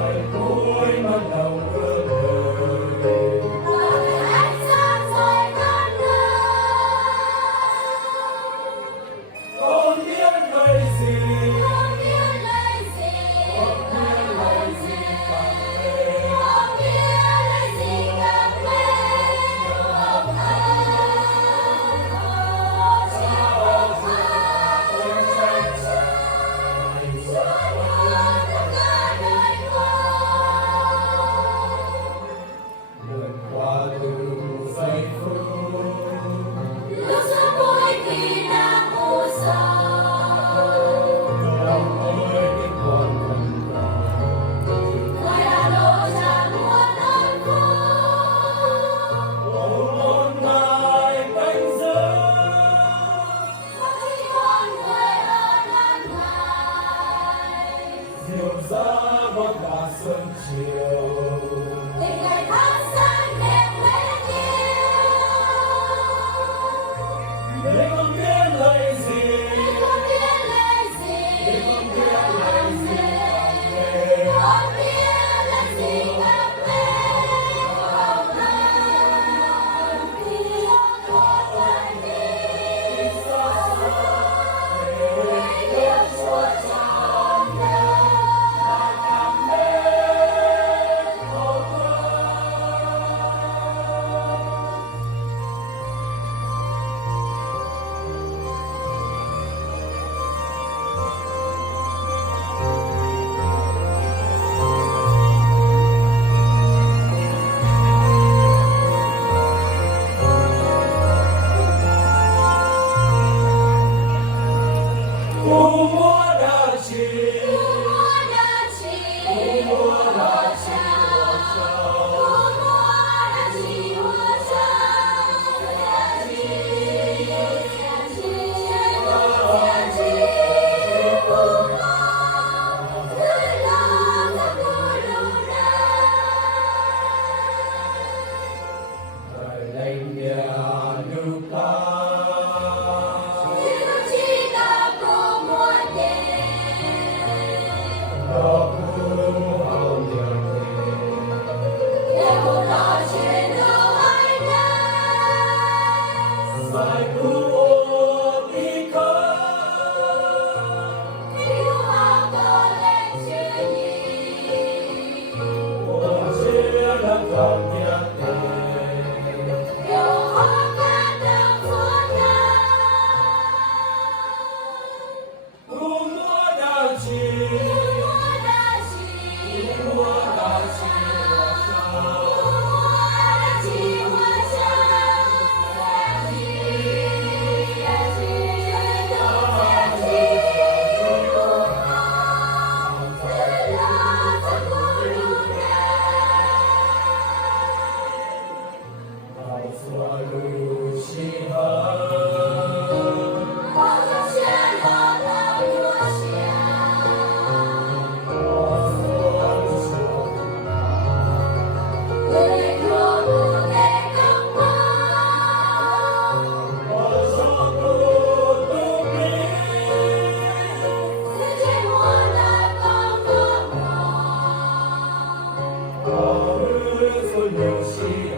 ngày cuối ban đầu cuộc đời. Ánh sáng rồi con Con biết lời gì, không biết lời gì, con biết lời gì càng lên. không biết lời gì càng lên hồng ân. Cha ơn Chúa trách Chúa đưa tất cả đời con. Vượt qua từng giây phút, Lúc giữa mỗi khi đang u sầu, lòng ơi biết con vẫn còn. Ngài là lộ tràn muôn ơn phúc. Một ngày canh giữ, Con chỉ con người ơn ơn Ngài. dịu dàng vất vả sớm chiều. Tình Ngài thắp sáng đèn mến yêu. Để con biết lời gì, Con biết lời gì, để con biết lời gì càng lên. con biết lời gì càng lên hồng ân. Yêu Chúa phải đi xa xôi, yêu Chúa trọn đời. Cảm ơn hầu quân. Mùa mùa đã chỉ, Mùa đã chỉ, mùa đã chào, mùa đã chỉ, mùa chào, đã chỉ, đã chỉ, đã chỉ, mùa thứ là thật vui đủ Thời lành nhà nước ta. Yêu chỉ là cô muôn đêm. Đó cũng hầu nhờ thế. Để một lo chuyện đâu ai đến. Giải cứu ô đi khắp. Yêu hoa cờ lên chưa nhìn. Ô chia là gặp nhạc thế. Yêu hoa ca đang phút ngàn. Mùa mùa đã chỉ, Mùa đã chỉ, mùa đã chỉ là sao. mùa đã chỉ, mùa chào, đã chỉ, đã chỉ, đã chỉ, mùa thứ là thật vui đủ Hầu xua lưu chi hờ. Bao giờ chuyện lo lắng đua xiềng. Người đua đủ để công bằng. Sự trên muôn đời con ngưỡng mộ. Hãy subscribe cho kênh Ghiền Mì Gõ để không bỏ lỡ những video hấp dẫn.